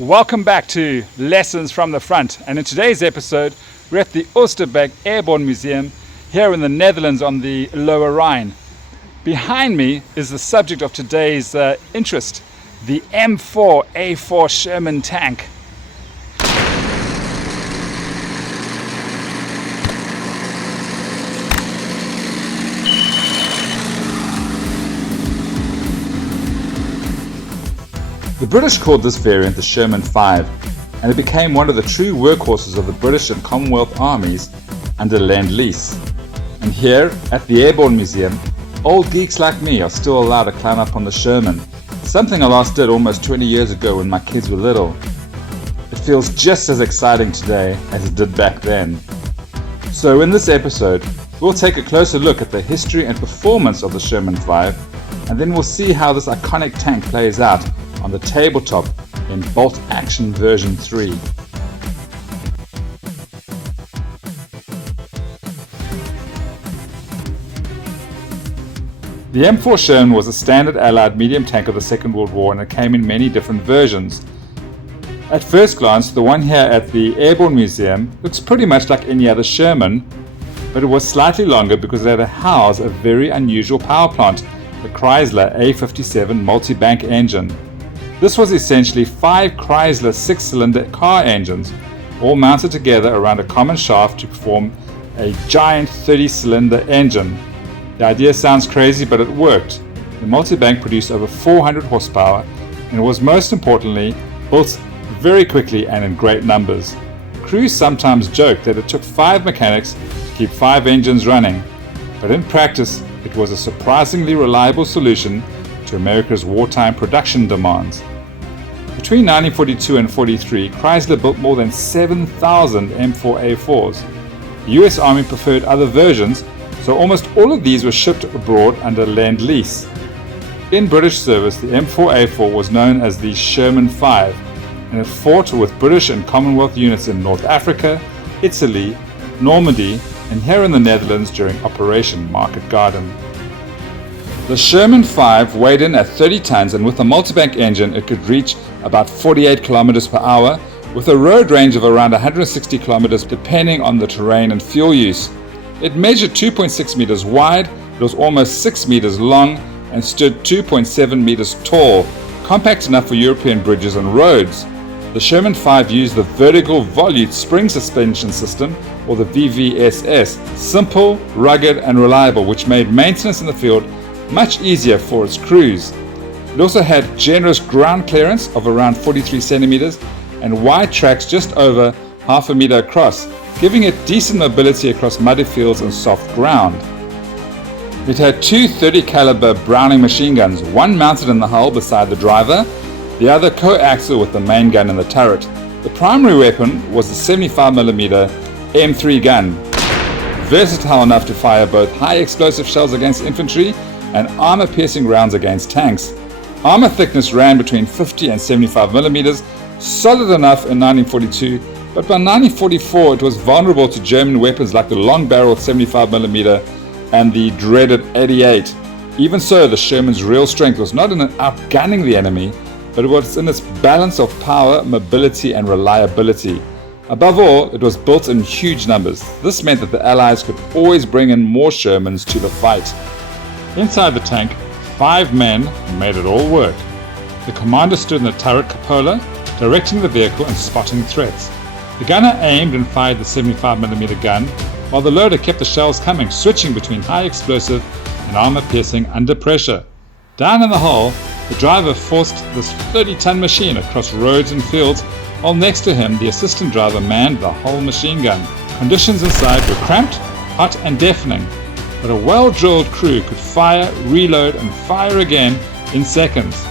Welcome back to Lessons from the Front, and in today's episode we're at the Oosterbeek Airborne Museum here in the Netherlands on the Lower Rhine. Behind me is the subject of today's interest, the M4A4 Sherman tank. The British called this variant the Sherman V, and it became one of the true workhorses of the British and Commonwealth armies under Lend-Lease. And here at the Airborne Museum, old geeks like me are still allowed to climb up on the Sherman, something I last did almost 20 years ago when my kids were little. It feels just as exciting today as it did back then. So in this episode, we'll take a closer look at the history and performance of the Sherman V, and then we'll see how this iconic tank plays out on the tabletop in Bolt Action version 3. The M4 Sherman was a standard Allied medium tank of the Second World War, and it came in many different versions. At first glance, the one here at the Airborne Museum looks pretty much like any other Sherman, but it was slightly longer because it had to house a very unusual power plant, the Chrysler A57 multi-bank engine. This was essentially 5 Chrysler 6-cylinder car engines, all mounted together around a common shaft to form a giant 30-cylinder engine. The idea sounds crazy, but it worked. The multi-bank produced over 400 horsepower and was most importantly built very quickly and in great numbers. Crews sometimes joked that it took 5 mechanics to keep 5 engines running, but in practice it was a surprisingly reliable solution to America's wartime production demands. Between 1942 and 43, Chrysler built more than 7,000 M4A4s. The US Army preferred other versions, so almost all of these were shipped abroad under Lend-Lease. In British service, the M4A4 was known as the Sherman V, and it fought with British and Commonwealth units in North Africa, Italy, Normandy, and here in the Netherlands during Operation Market Garden. The Sherman V weighed in at 30 tons, and with a multibank engine it could reach about 48 kilometers per hour with a road range of around 160 kilometers depending on the terrain and fuel use. It measured 2.6 meters wide, it was almost 6 meters long and stood 2.7 meters tall, compact enough for European bridges and roads. The Sherman V used the vertical volute spring suspension system, or the VVSS, simple, rugged and reliable, which made maintenance in the field much easier for its crews. It also had generous ground clearance of around 43 centimeters and wide tracks just over half a meter across, giving it decent mobility across muddy fields and soft ground. It had 2 30 caliber Browning machine guns, one mounted in the hull beside the driver, the other coaxial with the main gun in the turret. The primary weapon was the 75mm M3 gun, versatile enough to fire both high explosive shells against infantry and armor-piercing rounds against tanks. Armor thickness ran between 50 and 75 millimeters, solid enough in 1942, but by 1944 it was vulnerable to German weapons like the long-barreled 75 millimeter and the dreaded 88. Even so, the Sherman's real strength was not in outgunning the enemy, but it was in its balance of power, mobility and reliability. Above all, it was built in huge numbers. This meant that the Allies could always bring in more Shermans to the fight. Inside the tank, 5 men made it all work. The commander stood in the turret cupola, directing the vehicle and spotting threats. The gunner aimed and fired the 75mm gun, while the loader kept the shells coming, switching between high explosive and armor-piercing under pressure. Down in the hull, the driver forced this 30-ton machine across roads and fields, while next to him the assistant driver manned the whole machine gun. Conditions inside were cramped, hot and deafening, but a well-drilled crew could fire, reload and fire again in seconds.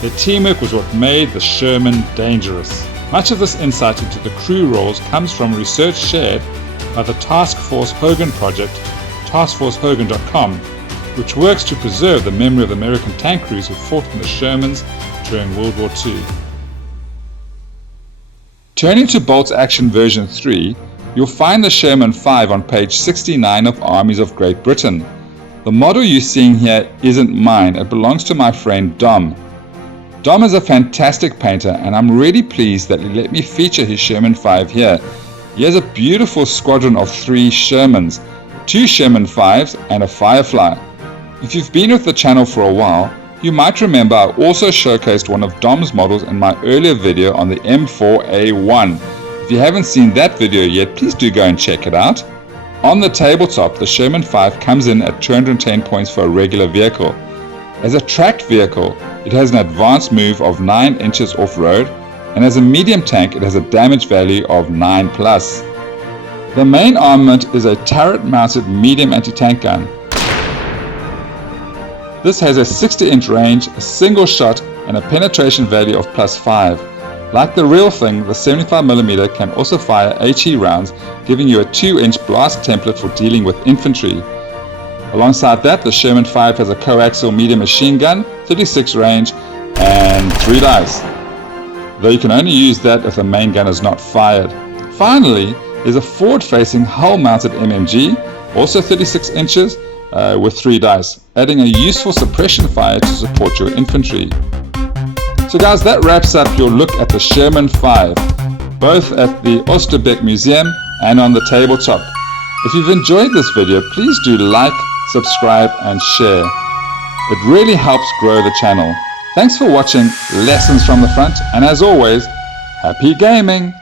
Their teamwork was what made the Sherman dangerous. Much of this insight into the crew roles comes from research shared by the Task Force Hogan project, taskforcehogan.com, which works to preserve the memory of the American tank crews who fought in the Shermans during World War II. Turning to Bolt Action version 3, you'll find the Sherman V on page 69 of Armies of Great Britain. The model you're seeing here isn't mine, it belongs to my friend Dom. Dom is a fantastic painter, and I'm really pleased that he let me feature his Sherman V here. He has a beautiful squadron of 3 Shermans, 2 Sherman Vs and a Firefly. If you've been with the channel for a while, you might remember I also showcased one of Dom's models in my earlier video on the M4A4. If you haven't seen that video yet, please do go and check it out. On the tabletop, the Sherman V comes in at 210 points for a regular vehicle. As a tracked vehicle, it has an advanced move of 9 inches off-road, and as a medium tank it has a damage value of 9+. The main armament is a turret-mounted medium anti-tank gun. This has a 60-inch range, a single shot, and a penetration value of +5. Like the real thing, the 75mm can also fire HE rounds, giving you a 2-inch blast template for dealing with infantry. Alongside that, the Sherman V has a coaxial medium machine gun, 36 range, and 3 dice. Though you can only use that if the main gun is not fired. Finally, there's a forward-facing hull-mounted MMG, also 36 inches, with 3 dice, adding a useful suppression fire to support your infantry. So guys, that wraps up your look at the Sherman V, both at the Oosterbeek Museum and on the tabletop. If you've enjoyed this video, please do like, subscribe and share. It really helps grow the channel. Thanks for watching Lessons from the Front, and as always, happy gaming!